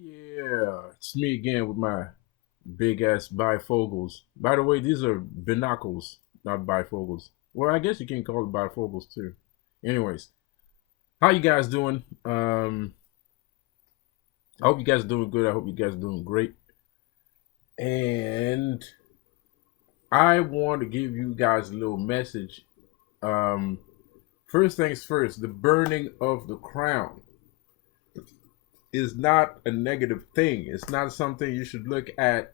Yeah, it's me again with my big ass bifocals. By the way, these are binocles, not bifocals. Well, I guess you can call it bifocals too. Anyways, how you guys doing? I hope you guys are doing good. I hope you guys are doing great. And I want to give you guys a little message. Um, First things first, the burning of the crown is not a negative thing. It's not something you should look at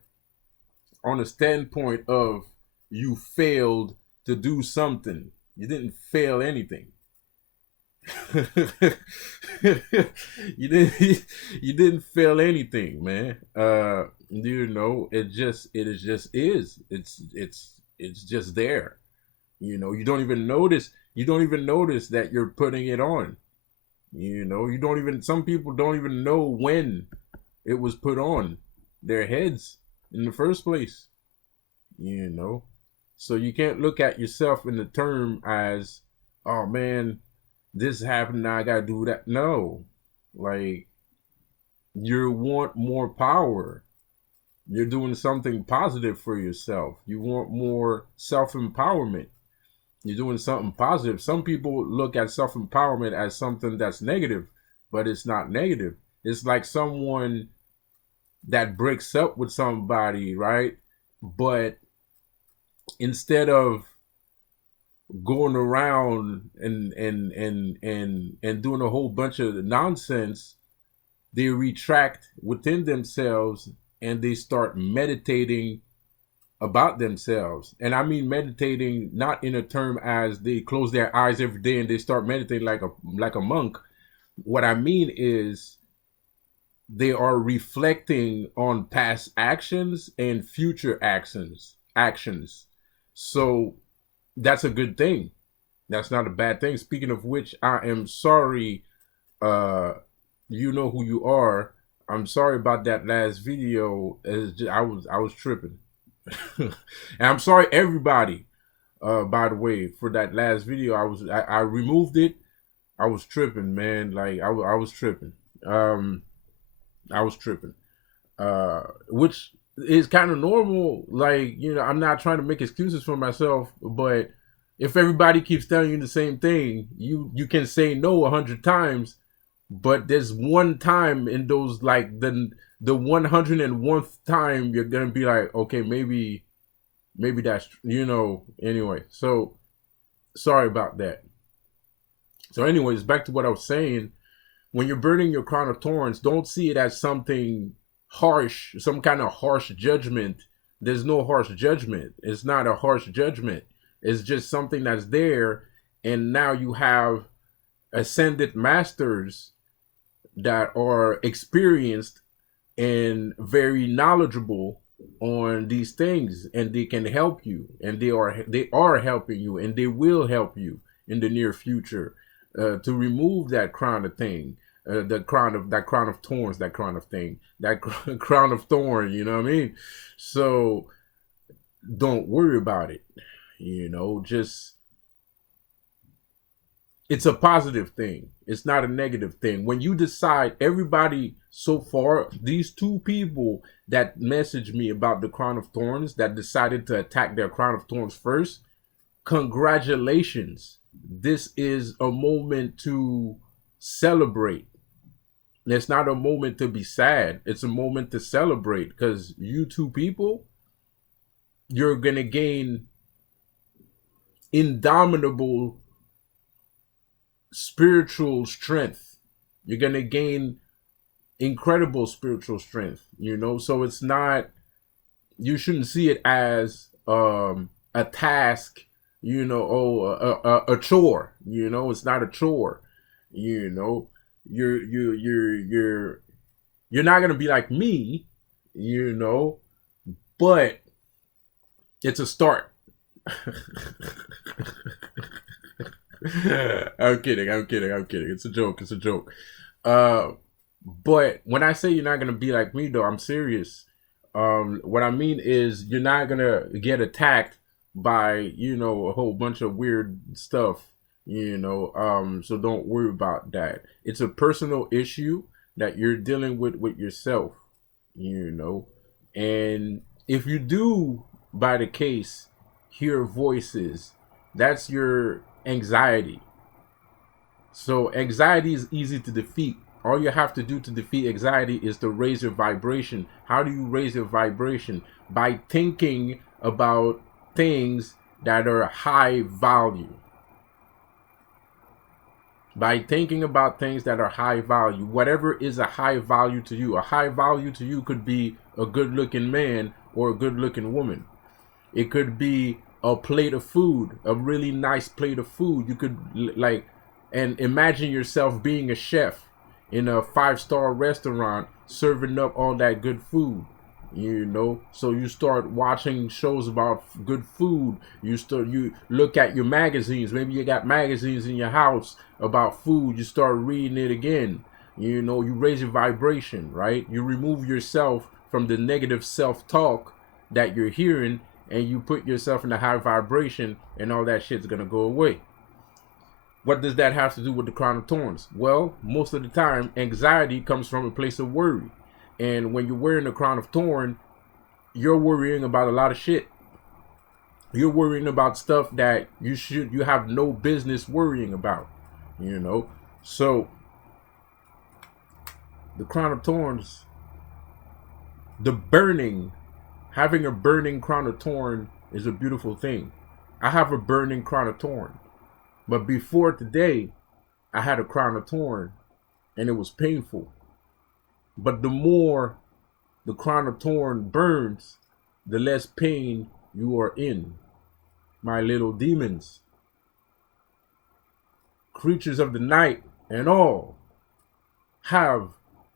on a standpoint of you failed to do something. You didn't fail anything. you didn't you didn't fail anything, man. It it's just there. You don't even notice that you're putting it on. You don't even some people don't even know when it was put on their heads in the first place. you know so you can't look at yourself in the term as, oh man, this happened, now I gotta do that. No, like, you want more power, you're doing something positive for yourself, you want more self-empowerment, you're doing something positive. Some people look at self-empowerment as something that's negative, but it's not negative. It's like someone that breaks up with somebody, right? But instead of going around and doing a whole bunch of nonsense, they retract within themselves and they start meditating about themselves. And I mean meditating not in a term as they close their eyes every day and they start meditating like a monk. What I mean is they are reflecting on past actions and future actions. So that's a good thing. That's not a bad thing. Speaking of which, I am sorry. Uh, you know who you are. I'm sorry about that last video. I was tripping, and I'm sorry everybody. By the way, for that last video, I removed it. I was tripping, man. Like I was tripping. Um, I was tripping. Which is kind of normal. Like, I'm not trying to make excuses for myself, but if everybody keeps telling you the same thing, you can say no 100 times, but there's one time in those, like the 101th time, you're gonna be like, okay, maybe that's anyway. So sorry about that. So, anyways, back to what I was saying. When you're burning your crown of thorns, don't see it as something harsh, some kind of harsh judgment. There's no harsh judgment. It's not a harsh judgment. It's just something that's there. And now you have ascended masters that are experienced and very knowledgeable on these things, and they can help you, and they are helping you, and they will help you in the near future, to remove that crown of thing, crown of thorns, that crown of thing, that crown of thorn. You know what I mean? So don't worry about it. Just, it's a positive thing. It's not a negative thing. When you decide, everybody so far, these two people that messaged me about the crown of thorns, that decided to attack their crown of thorns first, congratulations. This is a moment to celebrate. It's not a moment to be sad. It's a moment to celebrate, because you two people, you're going to gain indomitable spiritual strength. You're going to gain incredible spiritual strength, So it's not, you shouldn't see it as a task, a chore, it's not a chore, you know. You're not gonna be like me, but it's a start. I'm kidding. It's a joke. It's a joke. Uh, but when I say you're not gonna be like me, though, I'm serious. What I mean is you're not gonna get attacked by a whole bunch of weird stuff. So don't worry about that. It's a personal issue that you're dealing with yourself, and if you do, by the case, hear voices, that's your anxiety. So anxiety is easy to defeat. All you have to do to defeat anxiety is to raise your vibration. How do you raise your vibration? By thinking about things that are high value. By thinking about things that are high value, whatever is a high value to you. A high value to you could be a good looking man or a good looking woman. It could be a plate of food, a really nice plate of food. You could and imagine yourself being a chef in a 5-star restaurant serving up all that good food. So you start watching shows about good food. You look at your magazines. Maybe you got magazines in your house about food. You start reading it again. You raise your vibration, right? You remove yourself from the negative self-talk that you're hearing, and you put yourself in a high vibration, and all that shit's gonna go away. What does that have to do with the crown of thorns? Well, most of the time, anxiety comes from a place of worry. And when you're wearing the crown of thorn, you're worrying about a lot of shit. You're worrying about stuff that you have no business worrying about. So the crown of thorns, having a burning crown of thorn is a beautiful thing. I have a burning crown of thorn. But before today, I had a crown of thorn, and it was painful. But the more the crown of thorn burns, the less pain you are in. My little demons, creatures of the night, and all, have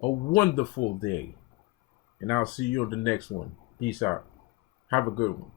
a wonderful day. And I'll see you on the next one. Peace out. Have a good one.